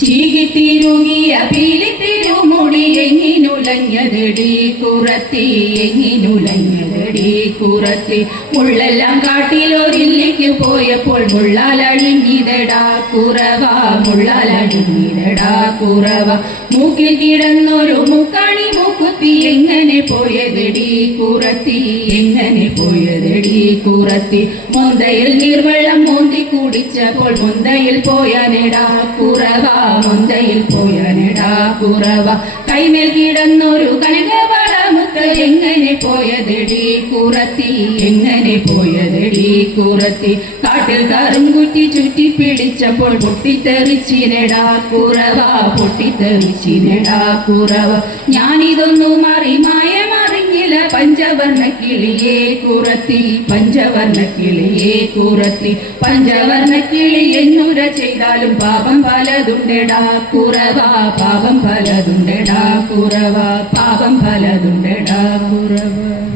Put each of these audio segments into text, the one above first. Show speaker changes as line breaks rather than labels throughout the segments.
ചീകിത്തിരുകിയ പീലിത്തിരുമുടി എങ്ങിനുലഞ്ഞതെടി കുറത്തി എങ്ങിനുലഞ്ഞതെടി കുറത്തി. മുള്ളെല്ലാം കാട്ടിലൊരില്ലേക്ക് പോയപ്പോൾ മുള്ളാലഴിഞ്ഞിതടാ കുറവ മുള്ളാലഴിഞ്ഞിതടാ കുറവ. മൂക്കിൽ കിടന്നൊരു മുക്കണി മൂക്കുത്തി എങ്ങനെ പോയതടി കുറത്തി? എങ്ങനെ പോയതടി കുറത്തി? മൊന്തയിൽ നീർവെള്ളം മോന്തി കുടിച്ചപ്പോൾ മൊന്തയിൽ പോയാനെടാ കുറവ മൊന്തയിൽ പോയാനെടാ കുറവ. കൈമേൽ കിടന്നൊരു കനകവളമുത്ത് എങ്ങനെ പോയതടി കുറത്തി? എങ്ങനെ പോയതെടി കുറത്തി കാട്ടിൽ കറുംകുറ്റി ചുറ്റി പിടിച്ചപ്പോൾ പൊട്ടിത്തെറിച്ചിരടാ കുറവ പൊട്ടിത്തെറിച്ചിരടാ കുറവ. ഞാനിതൊന്നും അറിമായ മറിഞ്ഞില്ല പഞ്ചവർണ കിളിയെ കുറത്തി പഞ്ചവർണ കിളിയെ കുറത്തി പഞ്ചവർണ കിളി എന്നുര ചെയ്താലും പാപം പലതുണ്ടെടാ കുറവ പാപം പലതുണ്ടെടാ കുറവ പാപം പലതുണ്ടെടാ കുറവ.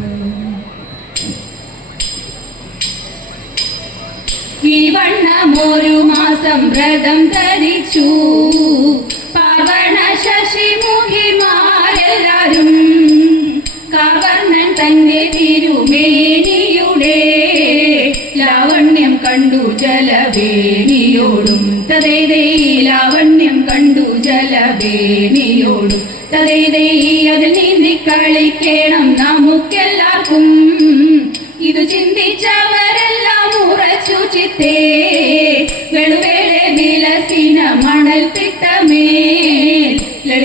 ഈ വണ്ണമൊരു മാസം വ്രതം ധരിച്ചു. പാർവണ ശശിമുഖിമാരെല്ലാരും കവർണൻ തന്റെ തിരുമേനിയുടെ ലാവണ്യം കണ്ടു ജലവേണിയോടും. തതേതേ ലാവണ്യം കണ്ടു ജലവേണിയോടും. തതേതേ അതിൽ നീന്തി കളിക്കണം നമുക്കെല്ലാവർക്കും.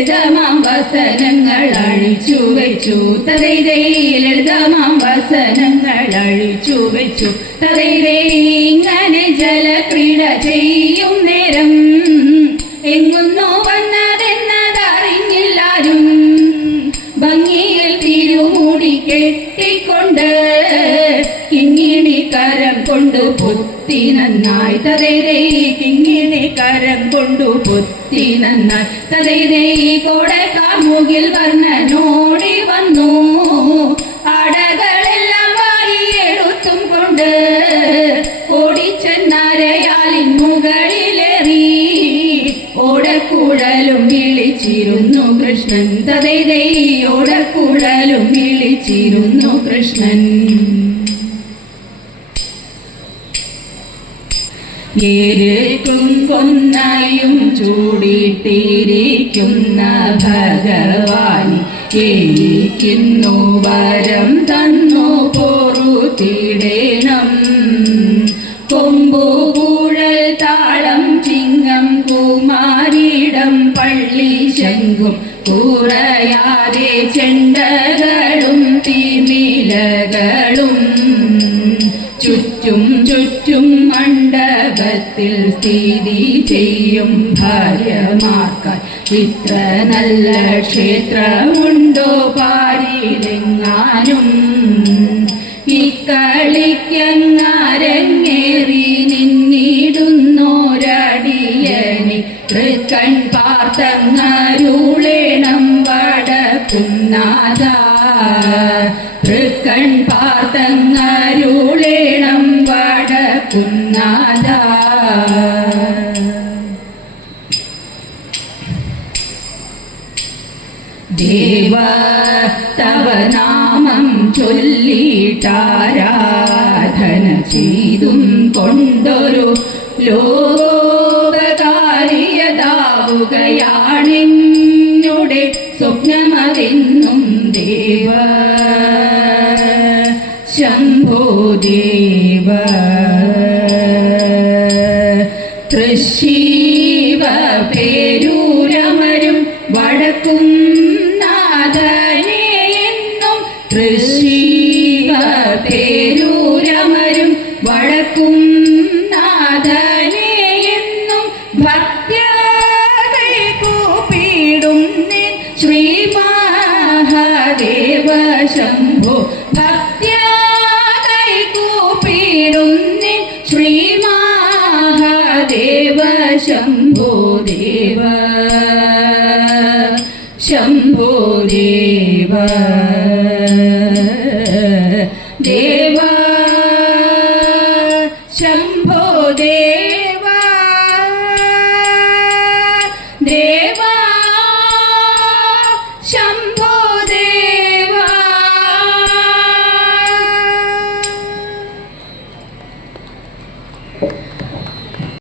ലളിതമാം വസനങ്ങൾ അഴിച്ചു വെച്ചു തതൈതേ ലളിതമാം വസനങ്ങൾ അഴിച്ചു വെച്ചു തതൈതേ ഇങ്ങനെ ജലക്രീഡ ചെയ്യും നേരം. എങ്ങുന്നോ വന്നതെന്നതറിഞ്ഞില്ലാരും ഭംഗിയിൽ തിരുമുടി കെട്ടിക്കൊണ്ട് കിങ്ങിണി കരം കൊണ്ട് പൊത്തി നന്നായി. തതേതേ കിങ്ങിണി കരം കൊണ്ടു പൊത്തി നന്നായി. തതേതേ കോടക്കാർ മുകിൽ വർണനോടി വന്നു. അടകളെല്ലാം വാരി എടുത്തും കൊണ്ട് ഓടിച്ചെന്നരയാലിൻ മുകളിലേറി. ഓടക്കുഴലും വിളിച്ചിരുന്നു കൃഷ്ണൻ. തതൈതൈ ഓടക്കുഴലും വിളിച്ചിരുന്നു കൃഷ്ണൻ. ഏരേക്കും കൊന്നയും ചൂടിട്ടിരിക്കുന്ന ഭഗവാനി. എനിക്കുന്നു വരം തന്നു പൊറുത്തിടേണം കൊമ്പുകൂഴൽ താളം ചിങ്ങം കുമാരിടം പള്ളി ശങ്കും കുറയാതെ ചെണ്ടകളും തിമിലകളും. ചുറ്റും ചുറ്റും മണ്ഡപത്തിൽ സ്ഥിതി ചെയ്യും. ഭാര്യമാർക്കാൽ ഇത്ര നല്ല ക്ഷേത്രമുണ്ടോ? പാരിലെങ്ങാനും ഇക്കളിക്കങ്ങാരങ്ങേറി നിന്നിടുന്നോരടിയനി തൃക്കൺ പാർത്തങ്ങരുളേണം വടക്കുന്നാഥ തൃക്കൺ പാർത്തങ്ങരുളേണം വടക്കുന്നാഥ ദേവ തവ നാമം ചൊല്ലിട്ടാരാധന ചെയ്തും കൊണ്ടൊരു ലോകകാരിയതാവുകയാണെന്നുടെ സ്വപ്നമറിന്നും ദേവ ശംഭോ ദേവ പേരൂരമരും വടക്കും നാഥനെ എന്നും തൃശീവ പേരൂരമരും വടക്കും നാഥനെ എന്നും ഭക്തരെ കൂപ്പിടും ശ്രീ മഹാദേവ ശംഭോ ഭക്തരെ മഹാദേവ ശംഭോ ദേവ ശംഭോ ദേവ